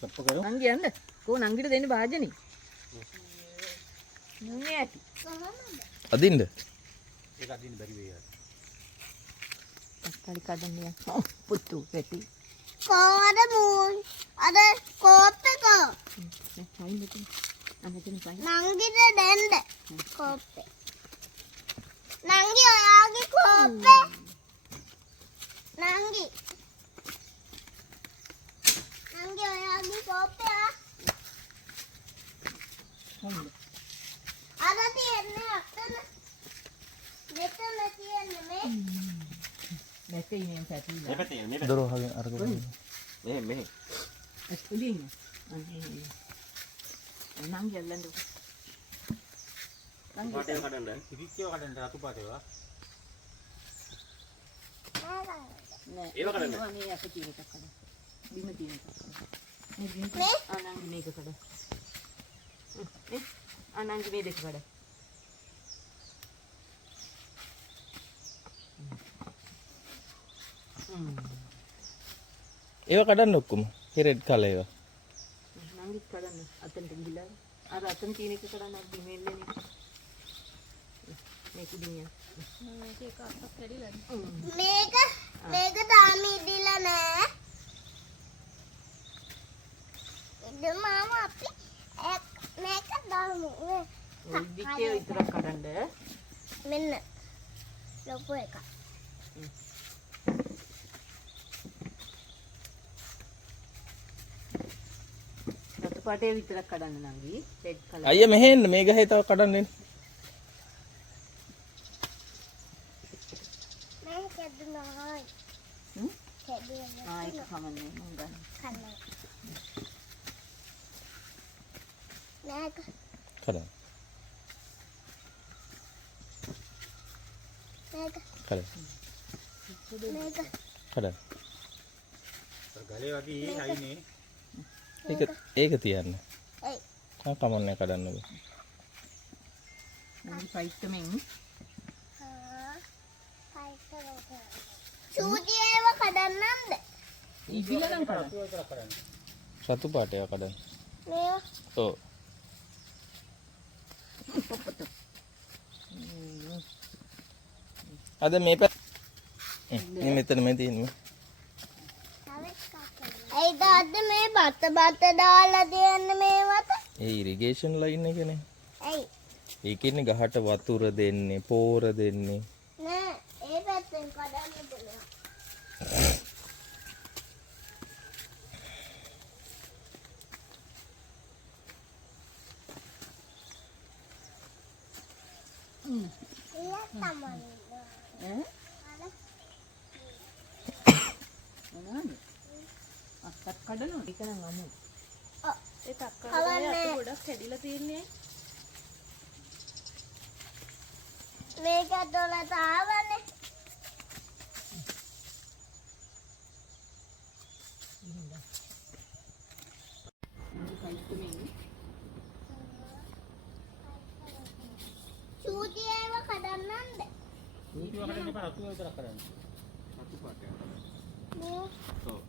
කප්ප කරමු. නංගි යන්න. කො නංගිට දෙන්නේ භාජනේ. නුනේ ඇති. අදින්න. ඒක අදින්න බැරි වෙයි. තක්කාලි කඩන්න යන්න. පුතු පැටි. කොහොමද මූන් අද කෝප් එක පයින් මෙතන. අමෙතන පයින්. නංගිට දෙන්න කෝප් එක. නංගි ඔයාගේ කෝප් එක. නංගි ඔයාගේ කෝප් එක. හොඳ. අද තියන්නේ අතන. මෙතන තියන්නේ මේ. නැතේ ඉන්නේ පැටි. මේ පැත්තේ මේ දොර වහගෙන අරගෙන. මෙහෙ. එස්පුලින්. නංගි යල්ලන්න. පාටේ කඩන්න. ඉතිච්චිව කඩන්න රතු පාටේවා. නෑ. ඒව කඩන්න. මේ අපේ තියෙන එකක් කඩන්න. බිම තියෙන එකක් කඩන්න. මේ බිම. නංගි මේක කඩන්න. නංගි මේ දෙක කඩන්න. ඒව කඩන්න ඔක්කොම. ඒ රෙඩ් කලර් ඒවා. නංගිත් කඩන්න. අතනට ගිහිල්ලා. අර අතන තියෙන එක කඩන්න අර බිම එල්ලෙන්නේ. මේක දිනිය. මේක එක අස්සක් කැඩිලාද? මේක තාම ඉදිලා නෑ. ඉතින් මාම අපි මේක දාමු. ඔය දිකේ විතරක් කඩන්න. මෙන්න ලොකු එකක්. රතු පාටේ විතරක් කඩන්න නංගි. Red colour. අයියා මෙහෙ එන්න මේ ගහේ තව කඩන්න එන්න. මේක කැඩුනා. හ්ම්? කැඩුනා. ඒක කමන්නේ මං ගන්න. කන්න. මේක කඩන්න. මේක කඩන්න. මේක කඩන්න. ගලේ වගේ හයිනේ. ඒක තියන්න. එයි කමන්නේ කඩන්න බෑ. නංගි ෆයිට් කමෙන්. සූතියේව කඩන්නම්ද? ඉබිලා නම් කඩන්න. රතු පාට ඒවා කඩන්න. මේවා ඔව්. අද මේ පැත්ත මේ මෙතන මේ තියෙන්නේ. ඇයි දාද්ද මේ බත දාලා තියන්නේ මේවට? ඒ ඉරිගේෂන් ලයින් එකනේ. ඇයි? ඒකෙන්නේ ගහට වතුර දෙන්නේ, පෝර දෙන්නේ. නෑ ඒ පැත්තෙන් කඩන්න පුළුවන්. ඉයක් තමයි. ඈ? මොනවද? අක්කත් කඩනවා. ඒක නම් අමු. ඒ තක්කලේ ගොඩක් කැඩිලා තියෙන්නේ. මේක ඇතුළට ආවනේ. සූතියේව කඩන්නම්ද? සූතිය කඩන්න එපා රතු විතරක් කරන්න. රතු පාටේ. මේ ඔව්.